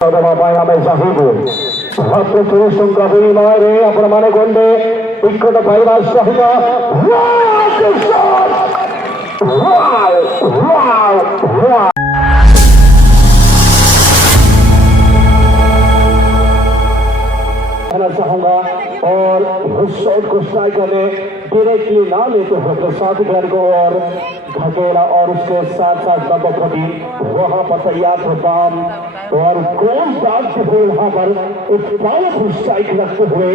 ସଂଖ୍ୟା ବିନିମୟରେ ଆପଣମାନେ ଗଣ୍ଡେ ଉଇକେଟ ପାଇବା ସହିତ चाहूंगा और उस शॉट को स्ट्राइक करने डायरेक्टली ना लेते हुए तो साथी खिलाड़ी को और घकेला और उसके साथ साथ नंबर 14 वहां पर तैयार थे बाम और गोल डालते हुए वहां पर एक पावरफुल स्ट्राइक रखते हुए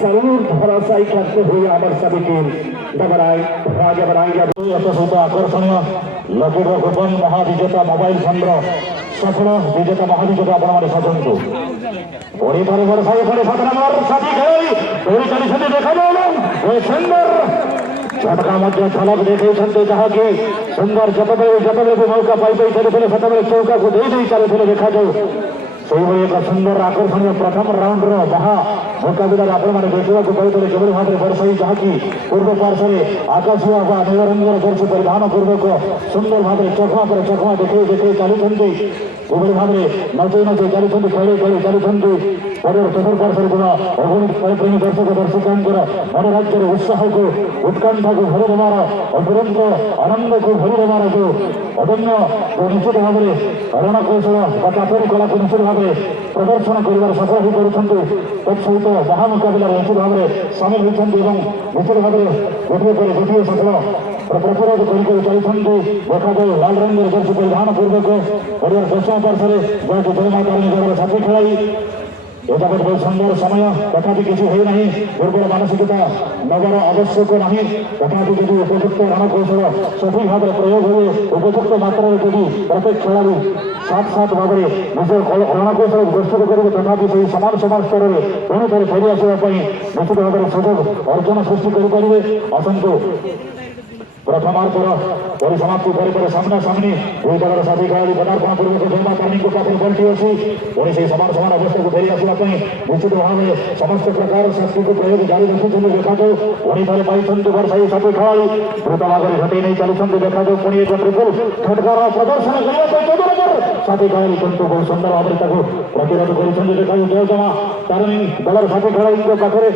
जरूर धराशायी करते हुए हमारे सभी टीम आगे बढ़ाएंगे। आकर्षणीय लकीर कूपन महाविजेता मोबाइल संग्रह सफल विजेता महाविजेता आपण सजंतु बड़ी बड़े बड़े साई खड़े 7 नंबर साथी खेल थोड़ी चली छे देखा जाओ सुंदर झटका मध्य झलक देखते जहाँकि सुंदर जतबे भी मौका पाई चलते सेतबे चौका को दे चलते देखा जाऊ ସେଇଭଳି ଏକ ସୁନ୍ଦର ଆକର୍ଷଣୀୟ ପ୍ରଥମ ରାଉଣ୍ଡର ଯାହା ମୁକାବିଲାରେ ଆପଣମାନେ ଦେଖିବାକୁ ପାଇଥିଲେ କିଭଳି ଭାବରେ ବର୍ଷାଇ ଯାହାକି ପୂର୍ବ ପାର୍ଶ୍ୱରେ ଆକାଶୀୟ ବା ନୀଳ ରଙ୍ଗର ଜର୍ସି ପରିଧାନ ପୂର୍ବକ ସୁନ୍ଦର ଭାବରେ ଚକମା ପରେ ଚକମା ଦେଖେଇ ଚାଲିଛନ୍ତି ଏଭଳି ଭାବରେ ନଚେଇ ଚାଲିଛନ୍ତି ଖେଳି ଚାଲିଛନ୍ତି ପରିବାର ଚତୁଃପାର୍ଶ୍ୱରେ ଥିବା ଅଗଣିତ ପରିପ୍ରେମୀ ଦର୍ଶକ ଦର୍ଶିକାଙ୍କର ମନ ରାଜ୍ୟରେ ଉତ୍ସାହକୁ ଉତ୍କଣ୍ଠାକୁ ଭରି ଦେବାର ଅପୂରନ୍ତ ଆନନ୍ଦକୁ ଭରି ଦେବାର ଯେଉଁ ଅଦମ୍ୟ ନିଶ୍ଚିତ ଭାବରେ ରଣକୌଶଳ ବା ଚାତୁରୀ କଳାକୁ ନିଶ୍ଚିତ ଭାବରେ ପ୍ରଦର୍ଶନ କରିବାର ସଫଳ ହୋଇପାରୁଛନ୍ତି ତତ୍ସହିତ ମହା ମୁକାବିଲାରେ ନିଶ୍ଚିତ ଭାବରେ ସାମିଲ ହୋଇଛନ୍ତି ଏବଂ ନିଶ୍ଚିତ ଭାବରେ ଗୋଟିଏ ପରେ ଗୋଟିଏ ସଫଳ ପ୍ରତିରୋଧ କରି ଚାଲିଛନ୍ତି ଦେଖାଯାଉ ଲାଲ ରଙ୍ଗର ଜର୍ସି ପରିଧାନ ପୂର୍ବକ ପରିବାର ଦକ୍ଷିଣ ପାର୍ଶ୍ୱରେ ଯାହାକି ଜୟମାତାରିଣୀ ଦେବର ସାଥୀ ଖେଳାଳି ଏଯାବତ ବହୁତ ସୁନ୍ଦର ସମୟ ତଥାପି କିଛି ହୋଇନାହିଁ ଦୁର୍ବଳ ମାନସିକତା ନେବାର ଆବଶ୍ୟକ ନାହିଁ ତଥାପି ଯଦି ଉପଯୁକ୍ତ ରଣକୌଶଳ ସଠିକ ଭାବରେ ପ୍ରୟୋଗ ହୁଏ ଉପଯୁକ୍ତ ମାତ୍ରାରେ ଯଦି ପ୍ରତ୍ୟେକ ଖେଳାଳି ସାତ ଭାବରେ ନିଜ ରଣକୌଶଳକୁ ପ୍ରସ୍ତୁତ କରିବେ ତଥାପି ସେହି ସମାନ ସ୍ତରରେ ପୁଣି ଥରେ ଫେରି ଆସିବା ପାଇଁ ନିଶ୍ଚିତ ଭାବରେ ସୁଯୋଗ ଅର୍ଜନ ସୃଷ୍ଟି କରିପାରିବେ। ଆସନ୍ତୁ ପ୍ରଥମାର୍ଥର ପରିସମାପ୍ତି ପରେ ସାମ୍ନା ସାମ୍ନି ଦୁଇ ଦଳର ସାଥୀ ଖେଳାଳି ପଦାର୍ପଣ ପୂର୍ବକ ଜୟମାତାରିଣୀଙ୍କ ପାଖରେ ବଲ୍ଟି ଅଛି ପୁଣି ସେହି ସମାନ ଅବସ୍ଥାକୁ ଫେରି ଆସିବା ପାଇଁ ନିଶ୍ଚିତ ଭାବରେ ସମସ୍ତ ପ୍ରକାର ଶକ୍ତିକୁ ପ୍ରୟୋଗ ଜାରି ରଖୁଛନ୍ତି ଦେଖାଯାଉ ପୁଣି ଥରେ ପାଇଛନ୍ତି ବର୍ଷାଇ ସାଥୀ ଖେଳାଳି ଦ୍ରୁତ ଭାବରେ ଘଟେଇ ନେଇ ଚାଲିଛନ୍ତି ଦେଖାଯାଉ ପୁଣି ଏକ ଟ୍ରିପଲ ଝଟକାର ପ୍ରଦର୍ଶନ କରିବା ପାଇଁ ସାଥୀ ଖେଳାଳି କିନ୍ତୁ ବହୁତ ସୁନ୍ଦର ଭାବରେ ତାକୁ ପ୍ରତିରୋଧ କରିଛନ୍ତି ଦେଖାଯାଉ ଜୟଜମା ତାରିଣୀ ଦଳର ସାଥୀ ଖେଳାଳିଙ୍କ ପାଖରେ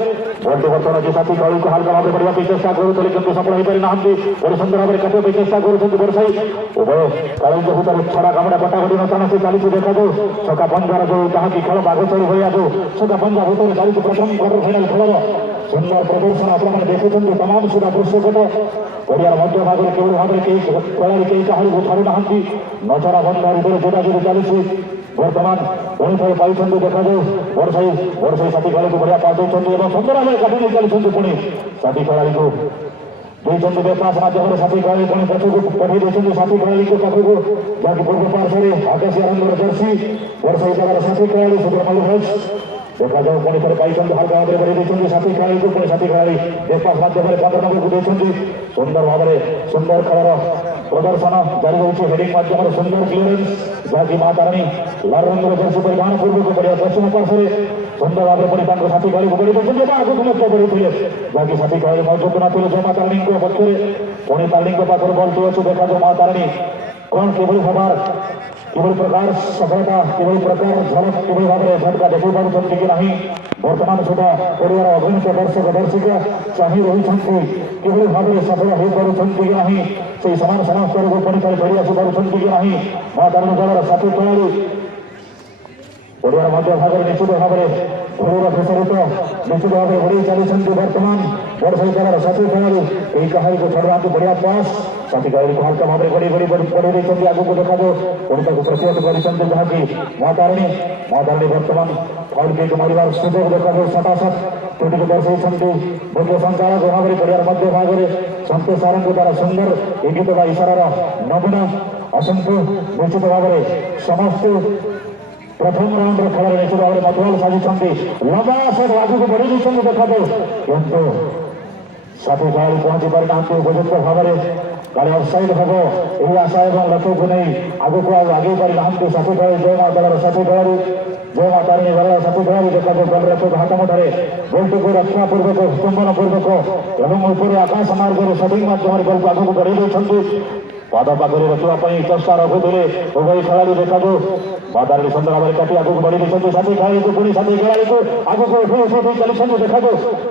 ବଲ୍ଟି ବର୍ତ୍ତମାନ ଯେ ସାଥୀ ଖେଳାଳିକୁ ହାଲକା ଭାବରେ କରିବା ପାଇଁ ଚେଷ୍ଟା କରୁଥିଲେ କିନ୍ତୁ ସଫଳ ହୋଇପାରି ନାହାନ୍ତି बड़ी सुंदर भाव काटिया चेष्टा कर वर्षाई उभय कालिंग भूतर छड़ा कामड़ा कटाकटी नचानची चली देखा जाऊ छका पंजार जो जहाँकि खेल बाघ चढ़ी भाया जो छका पंजा भूतर चली प्रथम क्वार्टर फाइनाल खेल सुंदर प्रदर्शन आप देखुं तमाम सुधा दृश्यपट पड़ियार मध्य भाग में केवल भाव कई खेलाड़ी कई कहानी को छाड़ू ना नचरा बंधार उपरे जोड़ाजोड़ी चली बर्तमान पुणी थे पाई देखा जाऊ वर्षाई साथी खेल को बढ़िया पास सुंदर भाव काटी नहीं चली पुणी साथी खेलाड़ी को दुईचंद बेपास माध्यम साथी खेलाड़ी पुणी पछक पठाई देते साथी खेलाड़ी पाखक जहाँकि पूर्व पार्श्वे आकाशीय रंगर जर्सी वर्षाई जगार साथी खेलाड़ी सुब्रमण्य भोज देखा जाऊ पुणी थे पाई हल्का भाव में बढ़ी साथी खेलाड़ी को पुणी साथी खेलाड़ी बेपास माध्यम 15 नंबर को देते सुंदर भाव सुंदर खेल प्रदर्शन जारी रही हेडिंग माध्यम सुंदर क्लीयरेंस जहाँकि माँ तारिणी लाल रंगर जर्सी परिधान पूर्वक पड़िया पश्चिम पार्श्वे सुंदर भाव में साथी खेलाड़ी को बढ़ी देते आगे मध्य बढ़ी जहाँकि साथी खेलाड़ी मौजूद ना जय माँ तारिणी पक्षे पुणी तारिणी पाखर बल्टी अच्छी देखा जाए माँ तारिणी कौन किभली प्रकार सफलता किभली प्रकार झलक किभली भाव में झटका देखी पार्टी कि नहीं बर्तमान सुधा परिवार अगणित दर्शक दर्शिका चाही रही किभली भाव में सफल हो पार्टी कि नहीं से समान स्तर को पुणी थे फेरी आसी पार्टी कि नहीं माँ तारिणी दलर साथी खेलाड़ी परिवार मध्य भाग में निश्चित भाव में घोर प्रसारित निश्चित भाव में बढ़ी चली बर्तमान वर्षाई दलर साथी खेलाड़ी कई कहानी को छड़ा बढ़िया पास साथी खेलाड़ी को हल्का भाव में बढ़ी देते आगे को देखा जाओ पुणी प्रतिरोध कर जहाँकि माँ तारिणी बर्तमान फाउल किक मार सुजोग देखा जाए सटासट चोटी को दर्शाई मुख्य संचालक भाव में परिवार मध्य भाग में संतोष सारंग द्वारा सुंदर इंगित इशारार नमूना असंख्य निश्चित भाव में समस्त प्रथम राउंड खेल निश्चित भाव में मतवाल साजिंट लंबा शट आगे को बढ़ी देखते देखा जाए किंतु साथी खेलाड़ी पहुंची पारि ना उपयुक्त भाव में काले अफसाइड हम यही आशा और लक्ष्य को नहीं आगे को आगे पारि ना साथी खेलाड़ी जय माँ दलर साथी खेलाड़ी जय माँ तारिणी दलर साथी खेलाड़ी देखा जाए गोल रक्षक हाथमुठारे गोलटी को रक्षा पूर्वक स्तंभन पूर्वक एवं ऊपर आकाश मार्ग सटिंग माध्यम गोल को आगे बढ़ी पाद पाखे रखा चेष्टा रखुले उभय खेला देखा बादारी सुंदर भाव काटी आगे बढ़ी देखते साथी खेला पुणी साथी खेला आगे चली देखा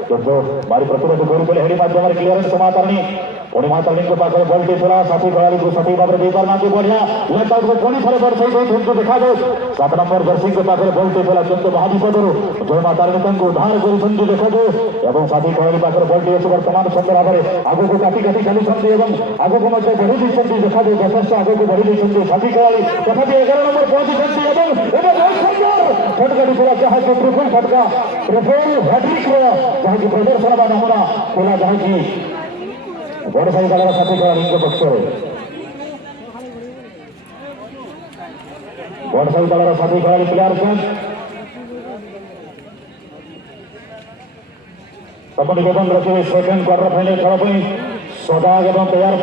किंतु मारी प्रतिरोध करुले हेडी मध्यम क्लीयरेंस मातारणी पुणी मातारणी पाखे बल देला साथी खेला को सठी भाव में पारना बढ़िया लेफ्ट आउट को पुणी थे बरसाई देखा 7 नंबर जर्सी के पाखे बल देला किंतु महाविपदर जय मातारणी उद्धार कर देखा साथी खेला पाखे बल दी बर्तमान सुंदर भाव में आगे को काटी काटी चली आगे को बढ़ी देखा यथेष आगे को बढ़ी साथी खेला तथा 11 नंबर पहुंची जहाँ की ट्रिपल फटका ट्रिपल हैट्रिक जहाँ की प्रदर्शन का नमूना खोला जहाँ की बड़साई दल साथी खेला पक्ष बड़साई दल साथी खेला प्लेयर चेंज सब निवेदन रखे सेकेंड क्वार्टर फाइनल खेल सजाग एवं तैयार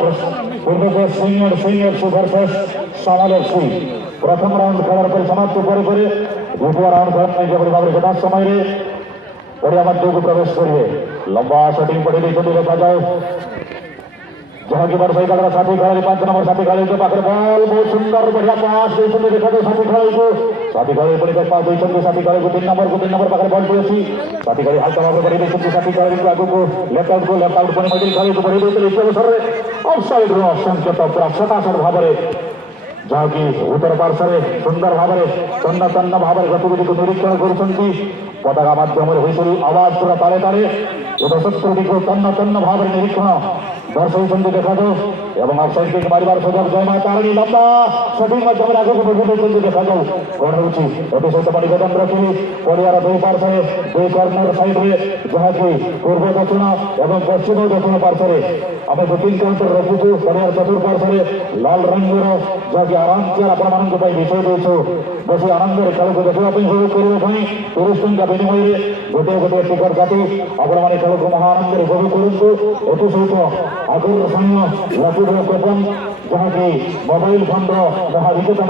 पूर्व सीनियर सुपर फेस्ट सामाल एफसी प्रथम राउंड खेलार परिसमाप्ति पर द्वितीय राउंड खेल जो भाव में यथा समय पड़िया मध्य को प्रवेश करेंगे लंबा शटिंग पड़ी देखा जाए जहाँ की बरसाई दल साथी खेला 5 नंबर साथी खेला के पाखे बॉल बहुत सुंदर बढ़िया पास देखते देखा साथी खेला को साथी खेला पुणी पास देखते साथी खेला को 3 नंबर पाखे बॉल पड़ी साथी खेला हल्का भाव में बढ़ी देखते साथी खेला को आगे को लेफ्ट आउट पुणी मध्य खेला को बढ़ी देखते अवसर में ऑफसाइड रो संकेत पूरा सटासट भाव में जहाँ की उत्तर पार्श्वे सुंदर भाव में तन्न भाव में गतिविधि को निरीक्षण कर पताका मध्यम आवाज पूरा ताले ताले संस्कृति को तन्न भाव में निरीक्षण दर्शाई देखा एवं ऑफसाइड किक मारिबार सुযোগ जय मां तारिणी लंबा सटीक मध्यम आगे को बढ़ी देखा कौन हो सहित निवेदन रखी पड़ियार 2 पार्श्वे 2 कॉर्नर साइड में जहाँ की पूर्व दक्षिण एवं पश्चिम दक्षिण पार्श्वे आम बुकिंग काउंटर रखीचु पड़ियार चतुर्पार्श्वे लाल रंगर जहाँ की आराम से आपण विषय देचु बस आनंद खेल को देखा उपभोग करने टूरिस्ट का विनिमय गोटे गोटे टिकट काटी आपण खेल को महाआनंद उपभोग करूँ एथि सहित आकर्षणीय लकी ड्र कूपन जहाँ की मोबाइल फोन महाविजेता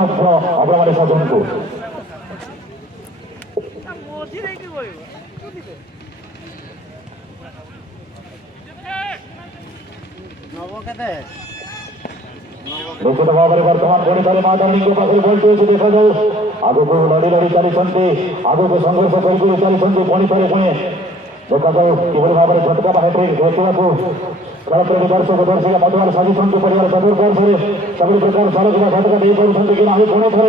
आपण सजन को निश्चित भाव में बर्तमान पुणी थे मातारणी को पाखे बोलते देखा आगे को लड़ी लड़ी चली आगे को संघर्ष कर चली पुणी थे पुणी देखा कि भाव में झटका हैट्रिक देखा खेलप्रेमी दर्शक दर्शिका मधुआल साजिशंतु परिवार चतुर्पार्श्वे सभी प्रकार सड़क झटका दे पार्टी कि नहीं पुणी थे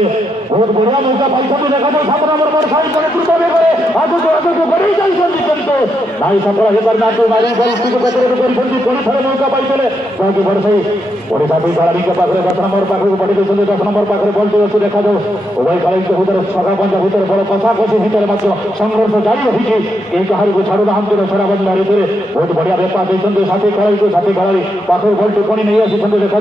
बहुत बढ़िया मौका पाई देखा 7 नंबर पर साइड नेतृत्व में आगे को बढ़ी जाती किंतु नहीं सफल हो पारना मारी बल्टी को प्रतिरोध कर पुणी थे मौका पाई जहाँकि बरसाई पुणी साथी खेलाड़ी के पाखे 10 नंबर पाखे को बढ़ी देखते 10 नंबर पाखे बल्टी अच्छी देखा उभय खेल के भीतर छका पंच भीतर बड़ कषाकषि भीतर संघर्ष जारी रही कई कहार को छाड़ू ना छड़ा बंद भितर बहुत बढ़िया बेपार देखते साथी खेलाड़ी पाखे बल्टी पुणी नहीं आसी देखा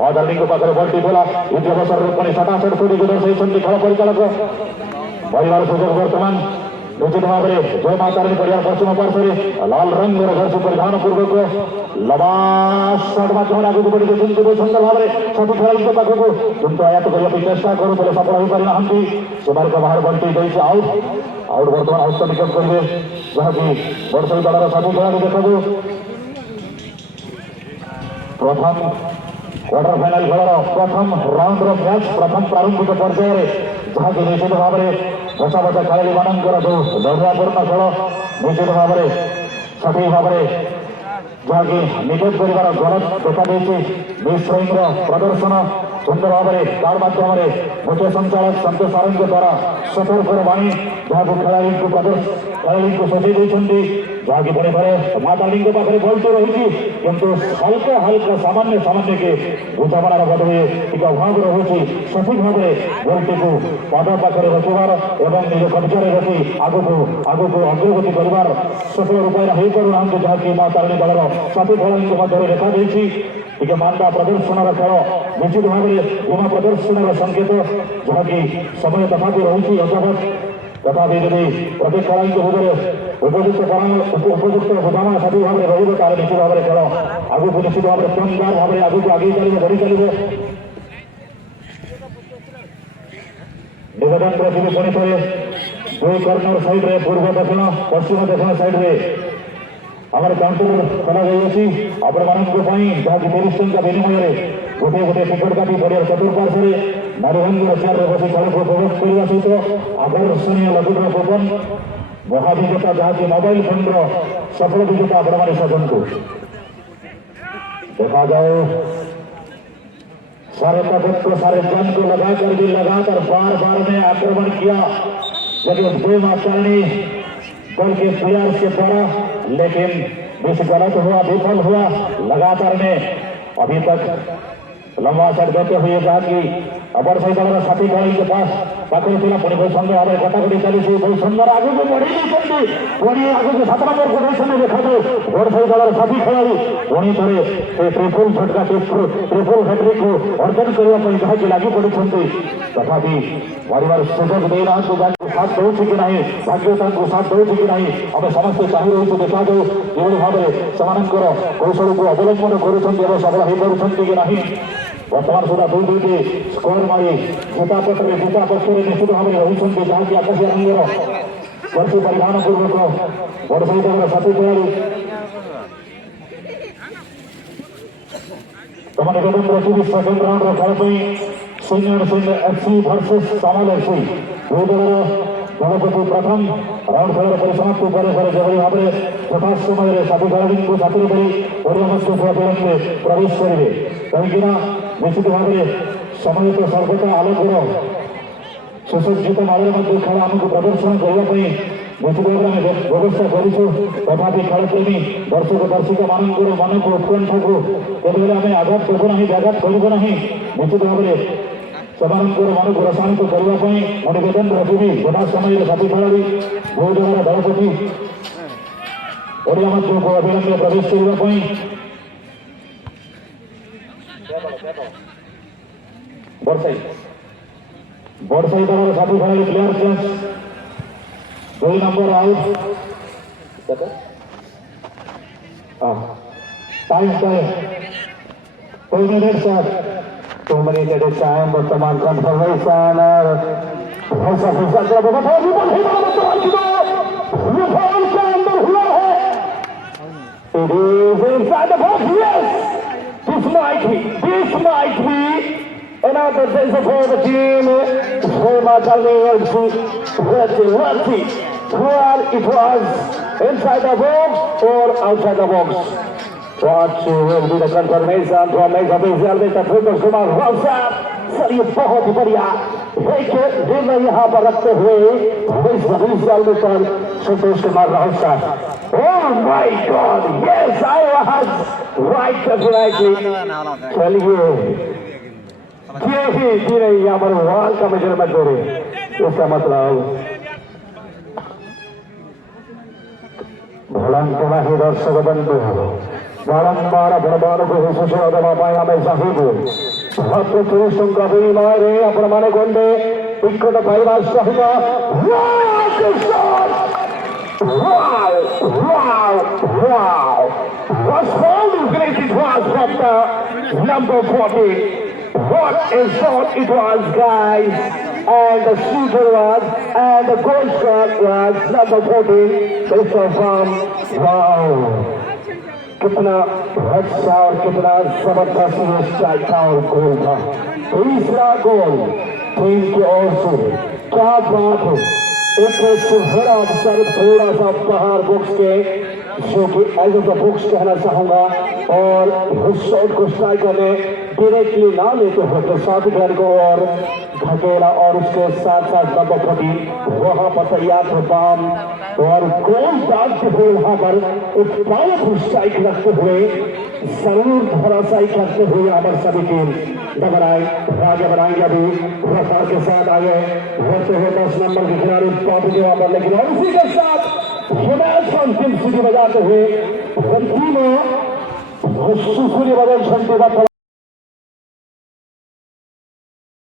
महादारणी को पाखे बल्टी बोला इस अवसर में पुणी सटासट कोटी को दर्शाई खेल परिचालक परिवार सुযোগ बर्तमान निश्चित भाव में जय मां तारिणी पड़ियार पश्चिम पार्श्वे लाल रंग घर परिधान पूर्वक लबाट माध्यम आगे बढ़ी बहुत सुंदर भाव में साथी खेला पाखक किंतु आयात करने चेष्टा करुले सफल हो पारि ना सीमार बाहर बल्टी गई आउट बर्तमान हस्तक्षेप करेंगे जहाँ की बरसाई दल साथी खेला देखा प्रथम क्वार्टर फाइनल खेल प्रथम राउंड मैच प्रथम प्रारंभिक पर्यायर जहाँ की निश्चित भाव में बसा बसा खेलाड़ी मानकर जो लड़ुआपूर्ण खेल निश्चित भाव में सठी भाव में जहाँ की निवेद कर गलत देखा मिश्र प्रदर्शन सुंदर भाव में कार्ड माध्यम मुख्य संचालक संतोष सारंग द्वारा सतर्क वाणी जहाँ को खेलाड़ी को सजाई जहाँ की पुणी थे मातारणी पाखे बल्टी रही किंतु हल्का हल्का सामान्य के बुझामणार बदले टे अभाव रही सठिक भाव में बल्टी को पाद पाखे रखार एवं निज कब्जार रखी आग को अग्रगति कर सफल उपाय हो पाना जहाँ की मातारणी दल साथी खेलाड़ी मध्य देखा टे मांडा प्रदर्शन खेल निश्चित भाव में गुण प्रदर्शन संकेत जहाँ की समय तथा रही अजबत तथापि यदि प्रति खेलाड़ी भोजन उपयुक्त बुझामणा सठी भाव में रही निश्चित भाव में खेल आगे को निश्चित भाव में शानदार भाव में आगे को आगे चलो बढ़ी चलो निवेदन रखी पुणी थे 2 कॉर्नर साइड रे पूर्व दक्षिण पश्चिम दक्षिण साइड रे आमर काउंटर खोल गई आपण जहाँ की 30 टंका विनिमय गोटे गोटे टिकट काटी पड़िया चतुर्पार्श्वे नारीरंग चेयर बस खेल को उपभोग करने सहित आकर्षणीय लघुग्र पवन महाविजेता जहाँकि मोबाइल फोन सफल विजेता आपण मैंने सजन को देखा जाओ सारे ताकत को सारे जन को लगाकर भी लगाकर बार बार ने आक्रमण किया जब दो मास्टरनी दल के प्लेयर्स के द्वारा, लेकिन कुछ गलत हुआ, विफल हुआ। लगातार ने अभी तक लंबा शॉट देते हुए जहाँ की अबर सही दल साथी खेल के पास पाखरे थी पुणी बहुत सुंदर भाव कटाकटी चली बहुत सुंदर आगे को बढ़ी पुणी आगे को 7 नंबर पोजिशन में देखा जाए बड़ सही दल साथी खेलाड़ी पुणी थे ट्रिपल झटका ट्रिपल हैट्रिक को अर्जन करने जहाँकि लगी पड़ी तथापि मारिवार सुजोग देना साथ दौर कि ना भाग्य साथ दौर कि ना आम समस्ते चाह रही देखा जाऊ जो भाव में कौशल को अवलंबन कर सबल हो पार्टी कि ना बर्तमान सुधा दुई दुईटी स्कोर मारी जूता पक्षर निश्चित भाव में रही जहाँकि आकाशीय रंगर जर्सी परिधान पूर्वक बड़ सही दल साथी खेलाड़ी तुम निवेदन रखी सेकेंड राउंड खेल सीनियर सीनियर एफसी वर्सेस सामल एफसी दो दल दलपति प्रथम राउंड खेल परिसमाप्ति पर जबरी भाव में यथा समय साथी खेलाड़ी को साथी कर प्रवेश करेंगे कहीं निश्चित भाव में समय तो सर्वदा आलोकर सुसज्जित माल खेल आमको प्रदर्शन करने निश्चित भाव में व्यवस्था करूँ तथापि खेलप्रेमी दर्शक दर्शिका मान मन को उत्कंठा को केवल आम आघात देव ना व्याघात करूँ ना निश्चित भाव में से मन को रसायनित करने निवेदन रखी यथा समय साथी खेलाड़ी दो जन दलपति ओडिया मध्य को अविलंबे प्रवेश करने बड़साई दल साथी खेलाड़ी player change 2 number out time 2 minutes two minute at a time वर्तमान confirmation this might be another danger for the team for Macalni FC. Where it was inside the box or outside the box. What will be the confirmation from next official Mr. Pritam Kumar Rausa. चलिए बहुत ही बढ़िया एक दिन यहाँ पर रखते हुए mister Santosh Kumar Rausa. Oh my God! Yes, I was right definitely. चलिए ये नहीं यहाँ पर वाल का मेजरमेंट हो रही है. इसका मतलब भलंकना ही दर्शक बंधु बारंबार बड़बार को सुशल दबापाई हमेशा ही मात्र 30 टंका বিনিময়ে আপনার গন্ডে টিকট পাইবার সহিত What's holding great it was from the number 14. What a shot it was, guys. And the shooter was, and the goal shot was number 14. Mr. Farm. Wow. कितना अच्छा और कितना जबरदस्त स्ट्राइक था और गोल था. तीसरा गोल टीम की ओर से. क्या बात है. एक सुनहरा अवसर थोड़ा सा बाहर बॉक्स के जो कि एज ऑफ द बॉक्स कहना चाहूंगा और उस शॉट को स्ट्राइक करने डायरेक्टली ना लेते हुए साथ घर को और घकेला और उसके साथ साथ नंबर 40 वहां पर तैयार थे बाम और गोल डालते हुए वहां पर एक पावरफुल स्ट्राइक रखते हुए जरूर धराशायी करते हुए हमारे सभी टीम डबराए आगे बढ़ाएंगे. अभी रफ्तार के साथ आगे बढ़ते हुए 10 नंबर के खिलाड़ी पहुंचे वहां पर, लेकिन और उसी के साथ हिमायत अंतिम सीढ़ी बजाते हुए घंटी में सुखुली बदल घंटी का